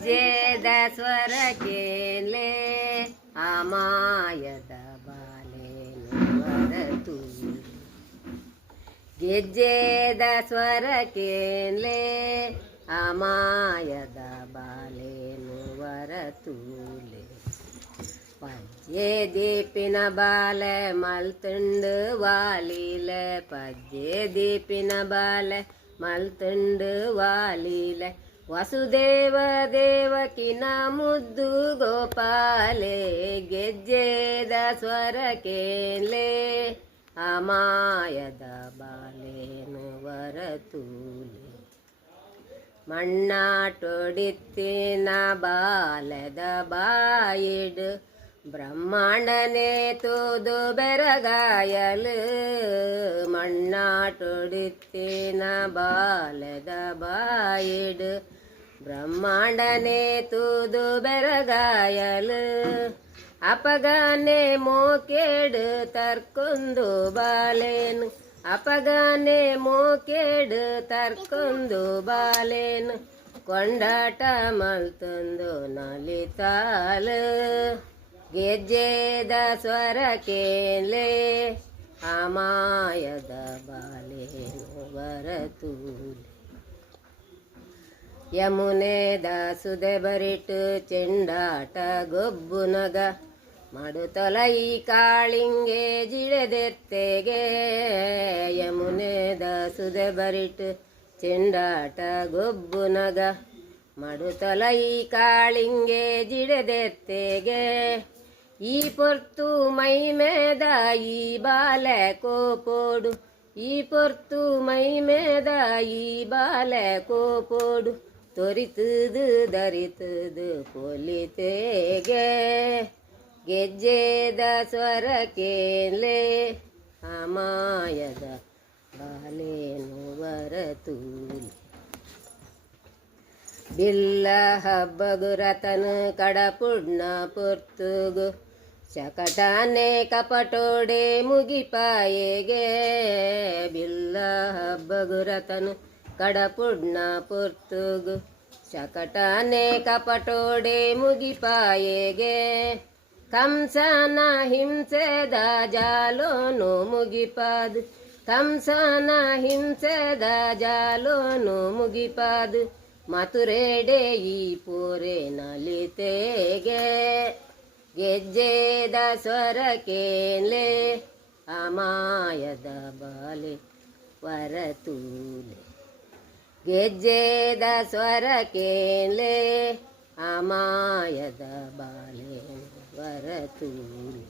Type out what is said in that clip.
ಗೆಜ್ಜೆದ ಸ್ವರಕೇಲೆ ಅಮಾಯದ ಬಾಲೇನು ವರತು ಗೆಜ್ಜೆದ ಸ್ವರಕೇಲೆ ಅಮಾಯದ ಬಾಲೇನು ವರತೂಲೆ ಪಜ್ಜೆ ದೀಪಿನ ಬಾಲೆ ಮಲ್ತುಂಡು ವಾಲೀಲೆ ಪಜ್ಜೆ ದೀಪಿನ ಬಾಲೆ ಮಲ್ತುಂಡು ವಾಲೀಲೆ ವಸುದೇವ ದೇವಕಿನ ಮುದ್ದು ಗೋಪಾಲೆ ಗೆಜ್ಜೆದ ಸ್ವರಕೇಲೆ ಅಮಾಯದ ಬಾಲೇನು ವರತೂಲೆ ಮಣ್ಣಾಟೊಡಿತ್ತಿನ ಬಾಲದ ಬಾಯಿಡು ಬ್ರಹ್ಮಾಂಡನೇ ತೂದು ಬೆರಗಾಯಲು ಮಣ್ಣಾಟೊಡಿತ್ತಿನ ಬಾಲದ ಬಾಯಿಡು ಬ್ರಹ್ಮಾಂಡನೇ ತೂದು ಬೆರಗಾಯಲು ಅಪಗಾನೆ ಮೋಕೇಡು ತರ್ಕೊಂದು ಬಾಲೇನು ಅಪಗಾನೆ ಮೋಕೇಡು ತರ್ಕೊಂದು ಬಾಲೇನು ಕೊಂಡಾಟ ಮಲ್ತೊಂದು ನಲಿತಾಲು ಗೆಜ್ಜೆದ ಸ್ವರಕೇಲೆ ಅಮಾಯದ ಬಾಲೇನು ವರತೂಲೆ ಯಮುನೆದ ಸುದೆ ಬರಿಟು ಚೆಂಡಾಟ ಗೊಬ್ಬುನಗ ಮಡುತೊಲ ಈ ಕಾಳಿಂಗೆ ಜಿಳೆದೆತ್ತೆಗೆ ಯಮುನೆದ ಸುದೆ ಬರಿಟು ಚೆಂಡಾಟ ಗೊಬ್ಬುನಗ ಮಡುತೊಲ ಈ ಕಾಳಿಂಗೆ ಜಿಡೆದೆತ್ತೆಗೆ ಈ ಪೊರ್ತು ಮೈ ಮೇದ ಈ ಬಾಲೆ ಕೋಪೋಡು ಈ ಪೊರ್ತು ಮೈ ಮೇದ ಈ ಬಾಲೆ ಕೋಪೋಡು ತೊರಿತುದು ದರಿತುದು ಪೊಲಿತೆಗೆ ಗೆಜ್ಜೆದ ಸ್ವರಕೇಲೆ ಅಮಾಯದ ಬಾಲೇನು ವರತೂಲೆ ಬಿಲ್ಲ ಹಬ್ಬಗುರತನು ಕಡಪುಡ್ನ ಪೊರ್ತುಗು ಶಕಟಾನೆ ಕಪಟೋಡೆ ಮುಗಿಪಾಯೆಗೆ ಬಿಲ್ಲ ಹಬ್ಬಗುರತನು ಕಡಪುಡ್ನ ಪೊರ್ತುಗು ಶಕಟಾನೆ ಕಪಟೋಡೆ ಮುಗಿಪಾಯೆಗೆ ಕಂಸನ ಹಿಂಸೆದ ಜಾಲೋನು ಮುಗಿಪಾದು ಕಂಸನ ಹಿಂಸೆದ ಜಾಲೋನು ಮುಗಿಪಾದು ಮಥುರೆಡೆ ಈ ಪೂರೆ ನಲಿತೆಗೆ ಗೆಜ್ಜೆದ ಸ್ವರಕೇಲೆ ಅಮಾಯದ ಬಾಲೆ ವರತೂಲೆ ಗೆಜ್ಜೆದ ಸ್ವರಕೇಲೆ ಅಮಾಯದ ಬಾಲೆ ವರತೂಲೆ.